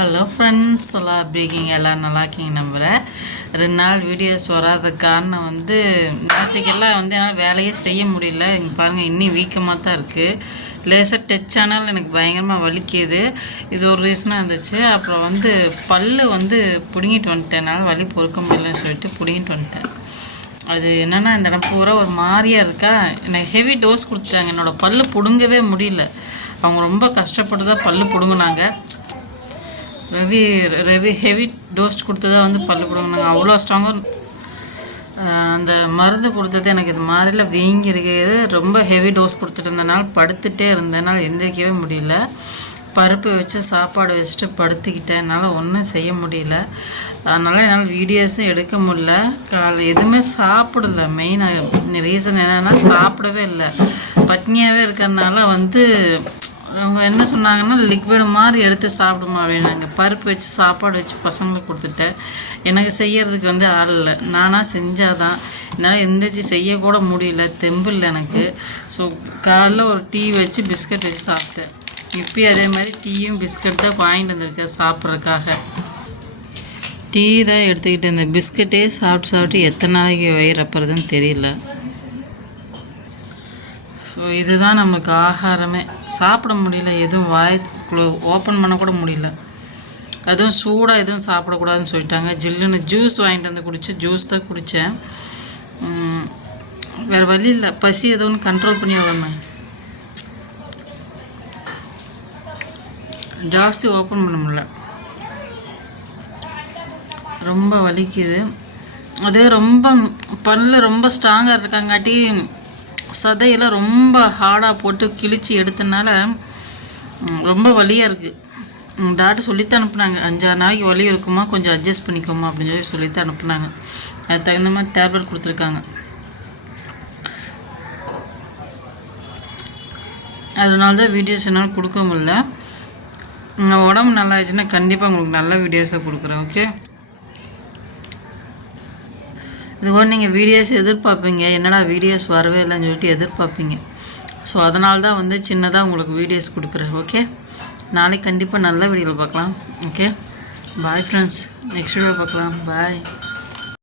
Hello friends எல்லாம் எப்படி இருக்கீங்க? எல்லாம் நல்லா இருக்கீங்க நம்புகிறேன் ரெண்டு நாள் வீடியோஸ் வராத காரணம் வந்து நேற்றுக்கெல்லாம் வந்து என்னால் வேலையே செய்ய முடியல. இங்கே பாருங்கள் இன்னும் வீக்கமாக தான் இருக்குது லேசாக டச் ஆனால் எனக்கு பயங்கரமாக வலிக்குது. இது ஒரு ரீசனாக இருந்துச்சு. அப்புறம் வந்து பல்லு வந்து பிடுங்கிட்டு வந்துட்டேன். என்னால் வலி பொறுக்க முடியலன்னு சொல்லிட்டு பிடுங்கிட்டு வந்துட்டேன். அது என்னென்னா இந்த இடம் பூரா ஒரு மாதிரியாக இருக்கா? எனக்கு ஹெவி டோஸ் கொடுத்தாங்க என்னோடய பல்லு பிடுங்கவே முடியல. அவங்க ரொம்ப கஷ்டப்பட்டு தான் பல்லு பிடுங்கினாங்க. ரவி ரவி ஹெவி டோஸ் தான் வந்து பல்லு பிடுங்கினாங்க அவ்வளோ ஸ்ட்ராங்காக அந்த மருந்து கொடுத்தது எனக்கு இது மாதிரிலாம் வீங்கி இருக்குது ரொம்ப ஹெவி டோஸ் கொடுத்துட்டு இருந்தனால படுத்துகிட்டே இருந்தனால எந்திரிக்கவே முடியல. பருப்பு வச்சு சாப்பாடு வச்சுட்டு படுத்துக்கிட்டேன் என்னால் ஒன்றும் செய்ய முடியல. அதனால் என்னால் வீடியோஸும் எடுக்க முடியல. காலை எதுவுமே சாப்பிடல. மெயினாக ரீசன் என்னென்னா சாப்பிடவே இல்லை. பட்னியாகவே இருக்கிறதுனால வந்து அவங்க என்ன சொன்னாங்கன்னா லிக்விட் மாதிரி எடுத்து சாப்பிடுமா அப்படின்னாங்க. பருப்பு வச்சு சாப்பாடு வச்சு பசங்களுக்கு கொடுத்துட்டேன். எனக்கு செய்யறதுக்கு வந்து ஆள் இல்லை. நானாக செஞ்சாதான். என்னால் எந்திரிச்சு செய்யக்கூட முடியல. தெம்பு இல்லை எனக்கு. ஸோ காலைல ஒரு டீ வச்சு பிஸ்கட் வச்சு சாப்பிட்டேன். இப்போயும் அதே மாதிரி டீயும் பிஸ்கட் தான் வாங்கிட்டு வந்திருக்கேன் சாப்பிட்றதுக்காக. டீ தான் எடுத்துக்கிட்டு இருந்தேன் பிஸ்கட்டே சாப்பிட்டு சாப்பிட்டு எத்தனை நாளைக்கு வயிறப்புறதுன்னு தெரியல. ஸோ இதுதான் நமக்கு ஆகாரமே. சாப்பிட முடியல எதுவும் வாய்க்குள்ள ஓப்பன் பண்ணக்கூட முடியல. அதுவும் சூடாக எதுவும் சாப்பிடக்கூடாதுன்னு சொல்லிட்டாங்க. ஜில்லுன்னு ஜூஸ் வாங்கிட்டு வந்து குடிச்சு ஜூஸ் தான் குடித்தேன் வேறு வழி இல்லை. பசி எதுவும் கண்ட்ரோல் பண்ணி வரணும் ஜாஸ்தி ஓப்பன் பண்ண முடியல. ரொம்ப வலிக்குது. அதே ரொம்ப பல்லு ரொம்ப ஸ்ட்ராங்காக இருக்காங்காட்டி சதையெல்லாம் ரொம்ப ஹார்டாக போட்டு கிழித்து எடுத்தனால ரொம்ப வலியாக இருக்குது டாக்டர் சொல்லித்தான் அனுப்புனாங்க. அஞ்சாறு நாளைக்கு வலி இருக்குமா கொஞ்சம் அட்ஜஸ்ட் பண்ணிக்கோமா அப்படின்னு சொல்லி சொல்லித்தான் அனுப்புனாங்க. அதுக்கு தகுந்த மாதிரி டேப்லெட் கொடுத்துருக்காங்க. அதனால தான் வீடியோஸ் என்னால் கொடுக்க முடியல. உங்கள் உடம்பு நல்லா ஆயிடுச்சுன்னா கண்டிப்பாக உங்களுக்கு நல்ல வீடியோஸாக கொடுக்குறேன் ஓகே இது நீங்கள் வீடியோஸ் எதிர்பார்ப்பீங்க. என்னடா வீடியோஸ் வரவே இல்லைன்னு சொல்லிட்டு எதிர்பார்ப்பீங்க. ஸோ அதனால தான் வந்து சின்னதாக உங்களுக்கு வீடியோஸ் கொடுக்குறேன். ஓகே நாளைக்கு கண்டிப்பாக நல்ல வீடியோவில் பார்க்கலாம். Okay bye friends next video பார்க்கலாம். பாய்